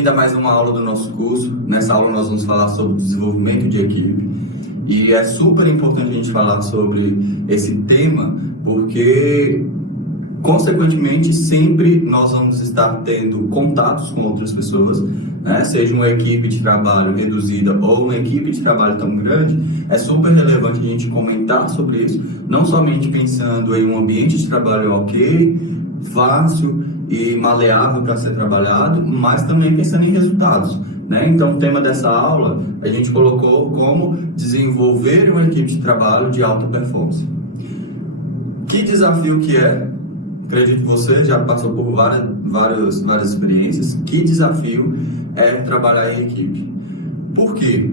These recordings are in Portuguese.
bem-vindo a mais uma aula do nosso curso. Nessa aula nós vamos falar sobre desenvolvimento de equipe. E é super importante a gente falar sobre esse tema, porque, consequentemente, sempre nós vamos estar tendo contatos com outras pessoas, né? Seja uma equipe de trabalho reduzida ou uma equipe de trabalho tão grande. É super relevante a gente comentar sobre isso, não somente pensando em um ambiente de trabalho ok, fácil e maleável para ser trabalhado, mas também pensando em resultados, né? Então, o tema dessa aula a gente colocou como desenvolver uma equipe de trabalho de alta performance. Que desafio que é? Acredito que você já passou por várias experiências. Que desafio é trabalhar em equipe? Por quê?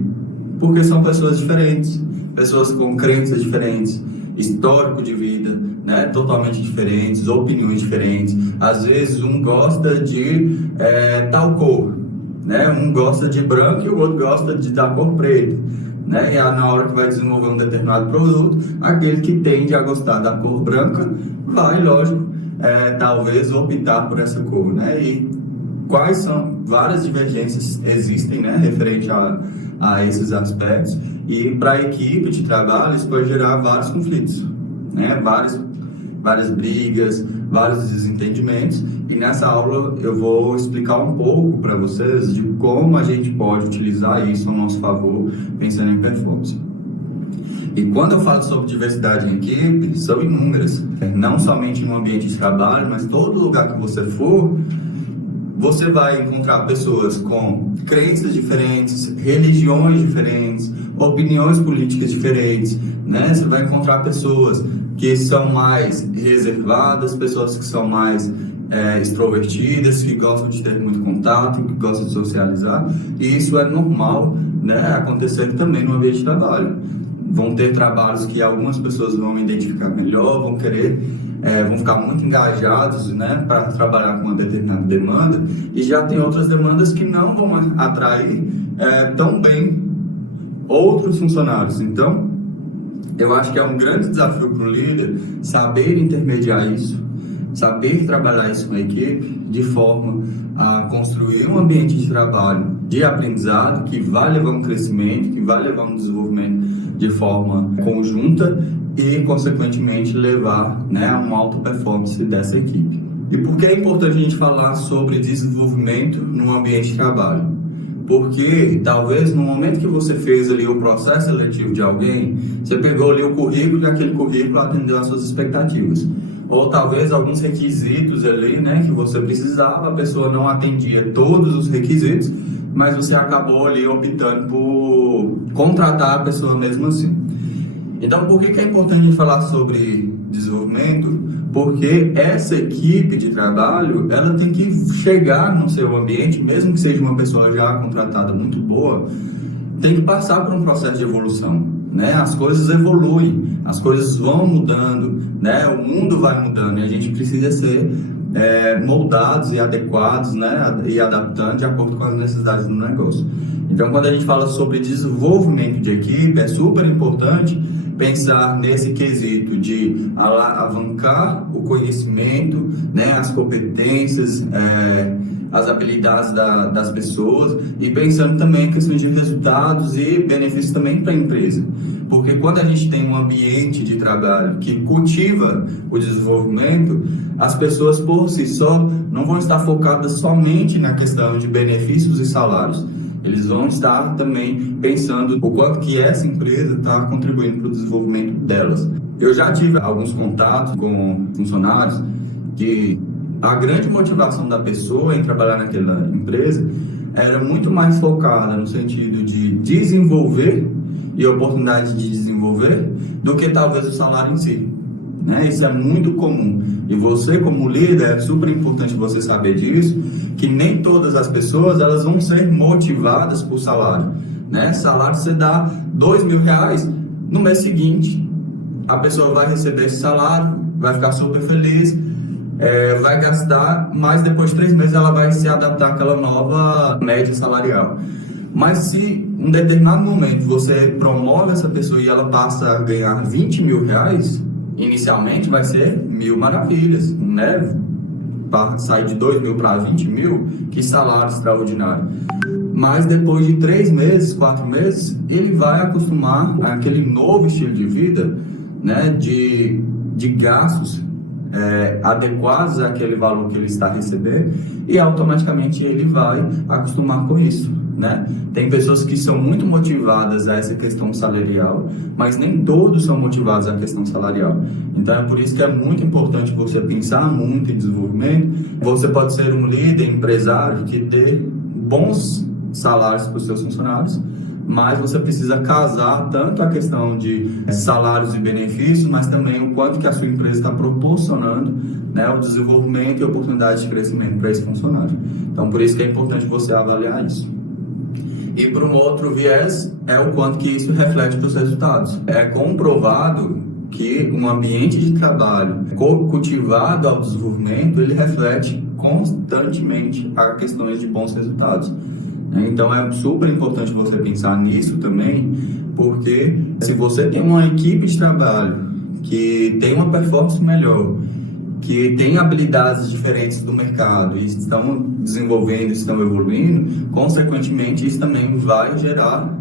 Porque são pessoas diferentes, pessoas com crenças diferentes, histórico de vida, né, totalmente diferentes, opiniões diferentes. Às vezes um gosta de tal cor, né, um gosta de branco e o outro gosta da cor preta, né, e na hora que vai desenvolver um determinado produto, aquele que tende a gostar da cor branca vai, lógico, talvez optar por essa cor, né, e quais são várias divergências existem, né, referente a esses aspectos, e para a equipe de trabalho isso pode gerar vários conflitos, né, várias brigas, vários desentendimentos, e nessa aula eu vou explicar um pouco para vocês de como a gente pode utilizar isso a nosso favor, pensando em performance. E quando eu falo sobre diversidade em equipe, são inúmeras, não somente no ambiente de trabalho, mas todo lugar que você for, você vai encontrar pessoas com crenças diferentes, religiões diferentes, opiniões políticas diferentes, né? Você vai encontrar pessoas que são mais reservadas, pessoas que são mais extrovertidas, que gostam de ter muito contato, que gostam de socializar, e isso é normal, né, acontecer também no ambiente de trabalho. Vão ter trabalhos que algumas pessoas vão identificar melhor, vão querer, vão ficar muito engajados, né, para trabalhar com uma determinada demanda, e já tem outras demandas que não vão atrair tão bem outros funcionários. Então, eu acho que é um grande desafio para o líder saber intermediar isso, saber trabalhar isso com a equipe de forma a construir um ambiente de trabalho de aprendizado que vai levar um crescimento, que vai levar um desenvolvimento de forma conjunta e, consequentemente, levar, né, a uma alta performance dessa equipe. E por que é importante a gente falar sobre desenvolvimento no ambiente de trabalho? Porque talvez no momento que você fez ali o processo seletivo de alguém, você pegou ali o currículo e aquele currículo atendeu às suas expectativas. Ou talvez alguns requisitos ali, né, que você precisava, a pessoa não atendia todos os requisitos, mas você acabou ali optando por contratar a pessoa mesmo assim. Então, por que é importante a gente falar sobre desenvolvimento? Porque essa equipe de trabalho, ela tem que chegar no seu ambiente, mesmo que seja uma pessoa já contratada muito boa, tem que passar por um processo de evolução, né? As coisas evoluem, as coisas vão mudando, né? O mundo vai mudando e a gente precisa ser moldados e adequados, né? E adaptando de acordo com as necessidades do negócio. Então, quando a gente fala sobre desenvolvimento de equipe, é super importante pensar nesse quesito de alavancar o conhecimento, né, as competências, as habilidades das pessoas, e pensando também em questões de resultados e benefícios também para a empresa. Porque quando a gente tem um ambiente de trabalho que cultiva o desenvolvimento, as pessoas por si só não vão estar focadas somente na questão de benefícios e salários. Eles vão estar também pensando o quanto que essa empresa está contribuindo para o desenvolvimento delas. Eu já tive alguns contatos com funcionários que a grande motivação da pessoa em trabalhar naquela empresa era muito mais focada no sentido de desenvolver e oportunidade de desenvolver do que talvez o salário em si, né? Isso é muito comum. E você, como líder, é super importante você saber disso, que nem todas as pessoas elas vão ser motivadas por salário, né? Salário, você dá R$2.000, no mês seguinte a pessoa vai receber esse salário, vai ficar super feliz, vai gastar, mas depois de 3 meses ela vai se adaptar àquela nova média salarial. Mas se em um determinado momento você promove essa pessoa e ela passa a ganhar R$20.000, inicialmente vai ser 1.000 maravilhas, né? sair de 2 mil para 20 mil, que salário extraordinário. Mas depois de 3 meses, 4 meses, ele vai acostumar àquele novo estilo de vida, né, de gastos adequados àquele valor que ele está recebendo, e automaticamente ele vai acostumar com isso, né? Tem pessoas que são muito motivadas a essa questão salarial, mas nem todos são motivados à questão salarial. Então é por isso que é muito importante você pensar muito em desenvolvimento. Você pode ser um líder, empresário que dê bons salários para os seus funcionários, mas você precisa casar tanto a questão de salários e benefícios, mas também o quanto que a sua empresa está proporcionando, né, o desenvolvimento e oportunidade de crescimento para esse funcionário. Então, por isso que é importante você avaliar isso. E por um outro viés, é o quanto que isso reflete para os resultados. É comprovado que um ambiente de trabalho cultivado ao desenvolvimento, ele reflete constantemente a questões de bons resultados. Então é super importante você pensar nisso também, porque se você tem uma equipe de trabalho que tem uma performance melhor, que tem habilidades diferentes do mercado e estão desenvolvendo, estão evoluindo, consequentemente isso também vai gerar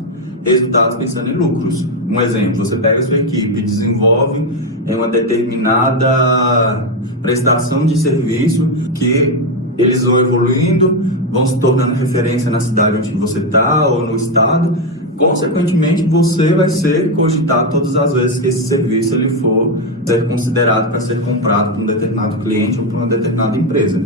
resultados pensando em lucros. Um exemplo, você pega a sua equipe e desenvolve uma determinada prestação de serviço que eles vão evoluindo, vão se tornando referência na cidade onde você está ou no estado. Consequentemente, você vai ser cogitado todas as vezes que esse serviço ele for ser considerado para ser comprado por um determinado cliente ou por uma determinada empresa,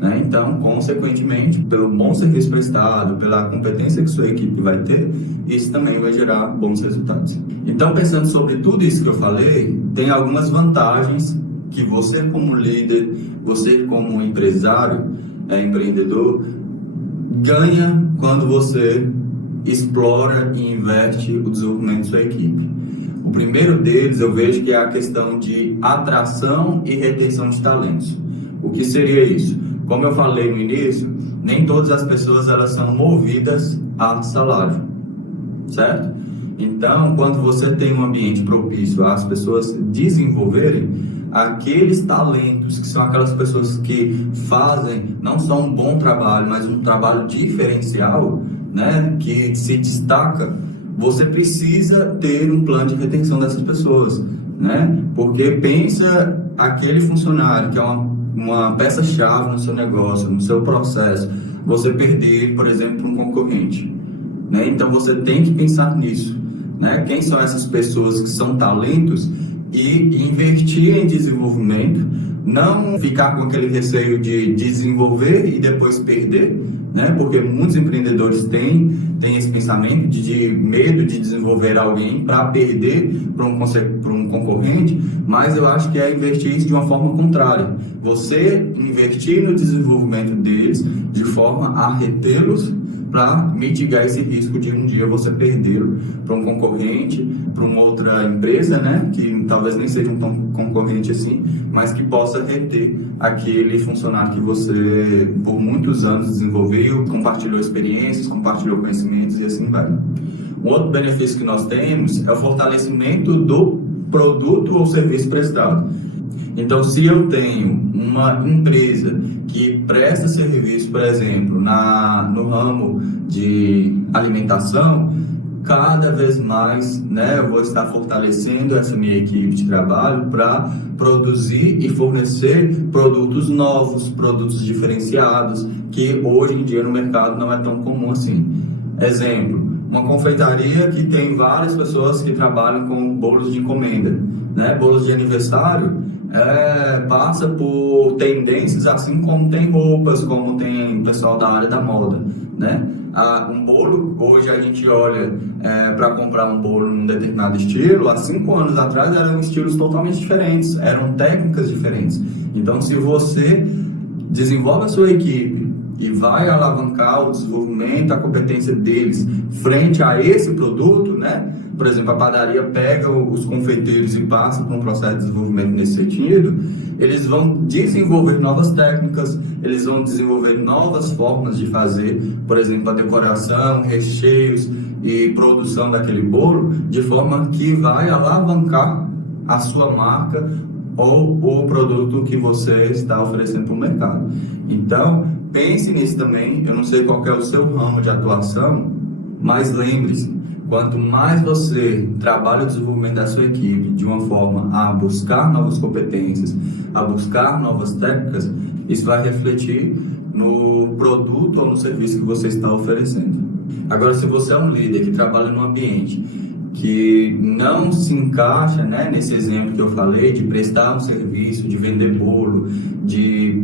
né? Então, consequentemente, pelo bom serviço prestado, pela competência que sua equipe vai ter, isso também vai gerar bons resultados. Então, pensando sobre tudo isso que eu falei, tem algumas vantagens que você como líder, você como empresário, empreendedor, ganha quando você explora e investe o desenvolvimento da sua equipe. O primeiro deles eu vejo que é a questão de atração e retenção de talentos. O que seria isso? Como eu falei no início, nem todas as pessoas elas são movidas a salário, certo? Então, quando você tem um ambiente propício às pessoas desenvolverem, aqueles talentos, que são aquelas pessoas que fazem não só um bom trabalho, mas um trabalho diferencial, né, que se destaca, você precisa ter um plano de retenção dessas pessoas, né? Porque pensa aquele funcionário que é uma peça-chave no seu negócio, no seu processo, você perder, por exemplo, para um concorrente, né? Então você tem que pensar nisso, né? Quem são essas pessoas que são talentos e investir em desenvolvimento, não ficar com aquele receio de desenvolver e depois perder, né? Porque muitos empreendedores têm esse pensamento de medo de desenvolver alguém para perder para um concorrente, mas eu acho que é investir isso de uma forma contrária. Você investir no desenvolvimento deles de forma a retê-los para mitigar esse risco de um dia você perdê-lo para um concorrente, para uma outra empresa, né, que talvez nem seja um tão concorrente assim, mas que possa reter aquele funcionário que você por muitos anos desenvolveu, compartilhou experiências, compartilhou conhecimentos e assim vai. Um outro benefício que nós temos é o fortalecimento do produto ou serviço prestado. Então, se eu tenho uma empresa que presta serviço, por exemplo, no ramo de alimentação, cada vez mais, né, eu vou estar fortalecendo essa minha equipe de trabalho para produzir e fornecer produtos novos, produtos diferenciados, que hoje em dia no mercado não é tão comum assim. Exemplo, uma confeitaria que tem várias pessoas que trabalham com bolos de encomenda, né, bolos de aniversário. Passa por tendências, assim como tem roupas, como tem pessoal da área da moda, né? Um bolo, hoje a gente olha para comprar um bolo num determinado estilo, há 5 anos atrás eram estilos totalmente diferentes, eram técnicas diferentes. Então, se você desenvolve a sua equipe e vai alavancar o desenvolvimento, a competência deles frente a esse produto, né? Por exemplo, a padaria pega os confeiteiros e passa por um processo de desenvolvimento nesse sentido, eles vão desenvolver novas técnicas, eles vão desenvolver novas formas de fazer, por exemplo, a decoração, recheios e produção daquele bolo, de forma que vai alavancar a sua marca ou o produto que você está oferecendo para o mercado. Então, pense nisso também. Eu não sei qual que é o seu ramo de atuação, mas lembre-se, quanto mais você trabalha o desenvolvimento da sua equipe de uma forma a buscar novas competências, a buscar novas técnicas, isso vai refletir no produto ou no serviço que você está oferecendo. Agora, se você é um líder que trabalha num ambiente que não se encaixa, né, nesse exemplo que eu falei, de prestar um serviço, de vender bolo, de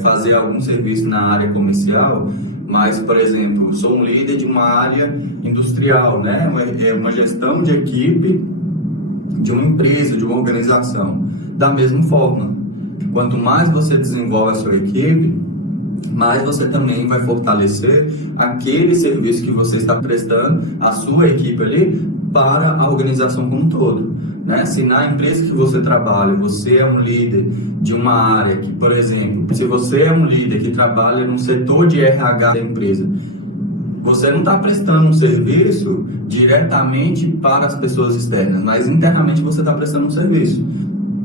fazer algum serviço na área comercial, mas, por exemplo, sou um líder de uma área industrial, né, uma gestão de equipe de uma empresa, de uma organização. Da mesma forma, quanto mais você desenvolve a sua equipe, mais você também vai fortalecer aquele serviço que você está prestando, a sua equipe ali, para a organização como um todo, né? Se na empresa que você trabalha, você é um líder de uma área que, por exemplo, se você é um líder que trabalha no setor de RH da empresa, você não está prestando um serviço diretamente para as pessoas externas, mas internamente você está prestando um serviço.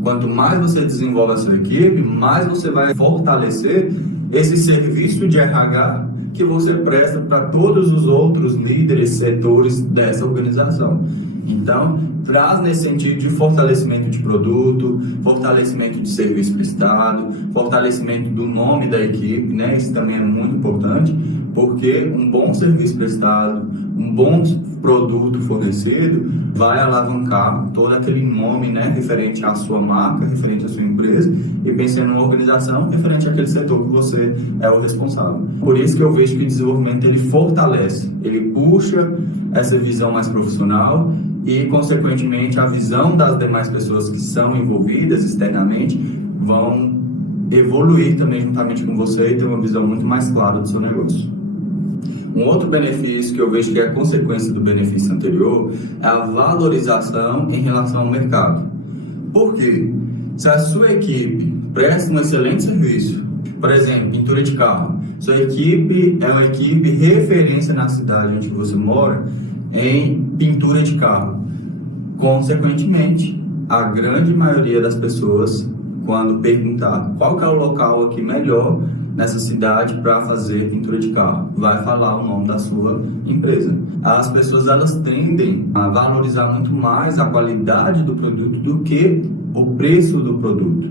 Quanto mais você desenvolve a sua equipe, mais você vai fortalecer esse serviço de RH que você presta para todos os outros líderes, setores dessa organização. Então, traz nesse sentido de fortalecimento de produto, fortalecimento de serviço prestado, fortalecimento do nome da equipe, né? Isso também é muito importante, porque um bom serviço prestado, um bom produto fornecido vai alavancar todo aquele nome, né, referente à sua marca, referente à sua empresa, e pensando numa organização referente àquele setor que você é o responsável. Por isso que eu vejo que o desenvolvimento ele fortalece, ele puxa essa visão mais profissional e, consequentemente, a visão das demais pessoas que são envolvidas externamente vão evoluir também juntamente com você e ter uma visão muito mais clara do seu negócio. Um outro benefício que eu vejo que é a consequência do benefício anterior é a valorização em relação ao mercado. Por quê? Se a sua equipe presta um excelente serviço, por exemplo, pintura de carro, sua equipe é uma equipe referência na cidade onde você mora em pintura de carro. Consequentemente, a grande maioria das pessoas, quando perguntar qual que é o local aqui melhor nessa cidade para fazer pintura de carro, vai falar o nome da sua empresa. As pessoas elas tendem a valorizar muito mais a qualidade do produto do que o preço do produto.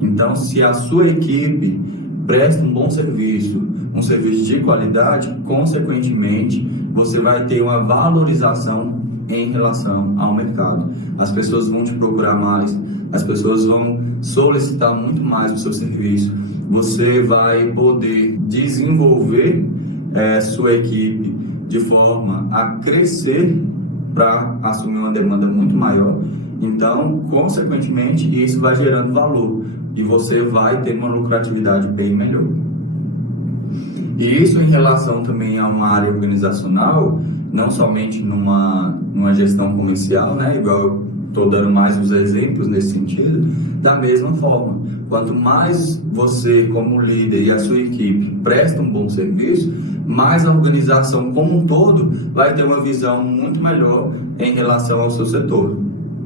Então, se a sua equipe presta um bom serviço, um serviço de qualidade, consequentemente, você vai ter uma valorização em relação ao mercado. As pessoas vão te procurar mais, as pessoas vão solicitar muito mais o seu serviço. Você vai poder desenvolver sua equipe de forma a crescer para assumir uma demanda muito maior. Então, consequentemente, isso vai gerando valor e você vai ter uma lucratividade bem melhor. E isso em relação também a uma área organizacional, não somente numa gestão comercial, né? Igual eu estou dando mais os exemplos nesse sentido, da mesma forma. Quanto mais você, como líder e a sua equipe, presta um bom serviço, mais a organização como um todo vai ter uma visão muito melhor em relação ao seu setor.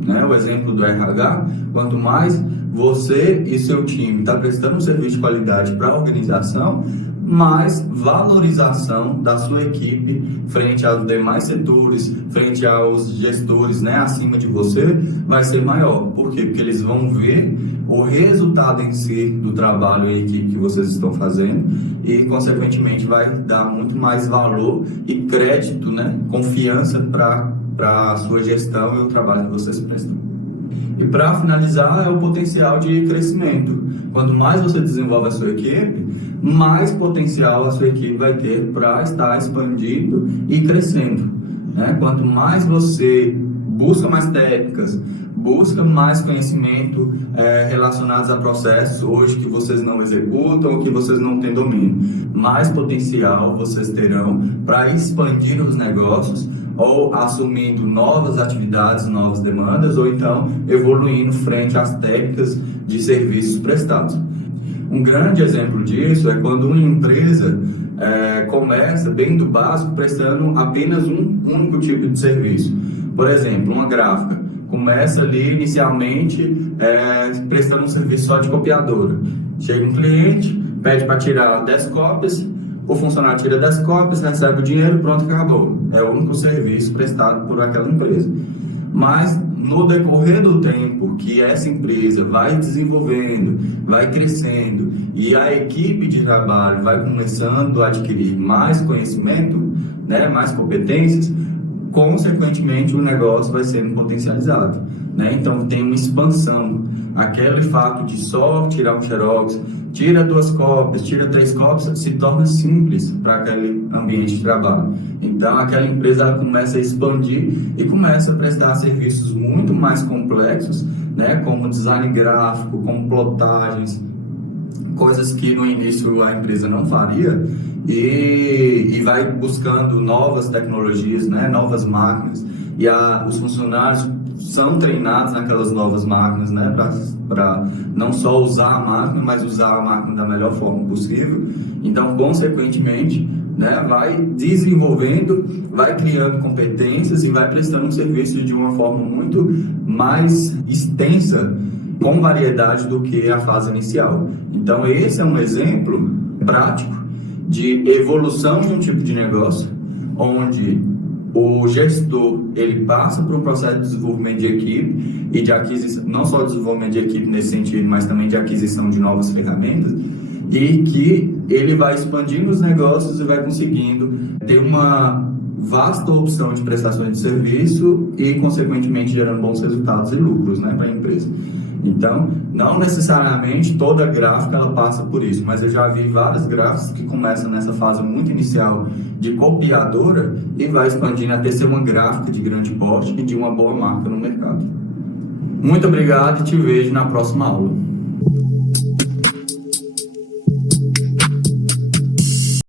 Né? O exemplo do RH, quanto mais você e seu time está prestando um serviço de qualidade para a organização, mais valorização da sua equipe frente aos demais setores, frente aos gestores, né, acima de você, vai ser maior. Por quê? Porque eles vão ver o resultado em si do trabalho em equipe que vocês estão fazendo e, consequentemente, vai dar muito mais valor e crédito, né, confiança para a sua gestão e o trabalho que vocês prestam. E para finalizar, é o potencial de crescimento. Quanto mais você desenvolve a sua equipe, mais potencial a sua equipe vai ter para estar expandindo e crescendo. Né? Quanto mais você busca mais técnicas, busca mais conhecimento relacionados a processos hoje que vocês não executam ou que vocês não têm domínio, mais potencial vocês terão para expandir os negócios ou assumindo novas atividades, novas demandas, ou então evoluindo frente às técnicas de serviços prestados. Um grande exemplo disso é quando uma empresa começa bem do básico, prestando apenas um único tipo de serviço. Por exemplo, uma gráfica. começa ali inicialmente prestando um serviço só de copiadora. Chega um cliente, pede para tirar 10 cópias, o funcionário tira 10 cópias, recebe o dinheiro, pronto, acabou. É o único serviço prestado por aquela empresa. Mas no decorrer do tempo que essa empresa vai desenvolvendo, vai crescendo e a equipe de trabalho vai começando a adquirir mais conhecimento, né, mais competências, consequentemente o negócio vai sendo potencializado, né? Então tem uma expansão. Aquele fato de só tirar um xerox, tira 2 cópias, tira 3 cópias, se torna simples para aquele ambiente de trabalho. Então aquela empresa ela começa a expandir e começa a prestar serviços muito mais complexos, né? Como design gráfico, como plotagens, coisas que no início a empresa não faria, e vai buscando novas tecnologias, né, novas máquinas, e os funcionários são treinados naquelas novas máquinas, né, para não só usar a máquina, mas usar a máquina da melhor forma possível. Então, consequentemente, né, vai desenvolvendo, vai criando competências e vai prestando um serviço de uma forma muito mais extensa, com variedade do que a fase inicial. Então, esse é um exemplo prático de evolução de um tipo de negócio, onde o gestor ele passa por um processo de desenvolvimento de equipe e de aquisição, não só desenvolvimento de equipe nesse sentido, mas também de aquisição de novas ferramentas, e que ele vai expandindo os negócios e vai conseguindo ter uma vasta opção de prestações de serviço e, consequentemente, gerando bons resultados e lucros, né, para a empresa. Então, não necessariamente toda gráfica ela passa por isso, mas eu já vi várias gráficas que começam nessa fase muito inicial de copiadora e vai expandindo até ser uma gráfica de grande porte e de uma boa marca no mercado. Muito obrigado e te vejo na próxima aula.